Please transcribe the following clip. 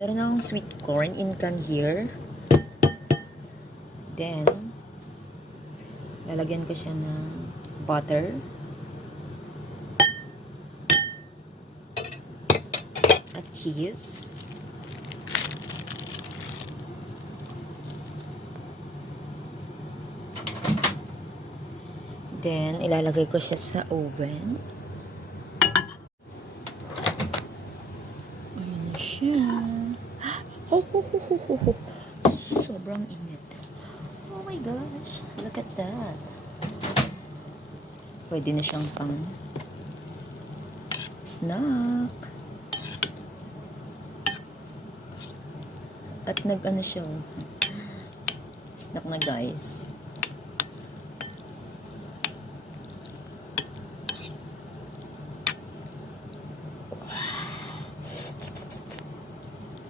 Meron akong sweet corn in can here. Then, lalagyan ko siya ng butter. At cheese. Then, ilalagay ko siya sa oven. Ayan na siya. Sobrang init. Oh my gosh. Look at that. Pwede na siyang pang snack. At nag-ano siya. Snack na guys.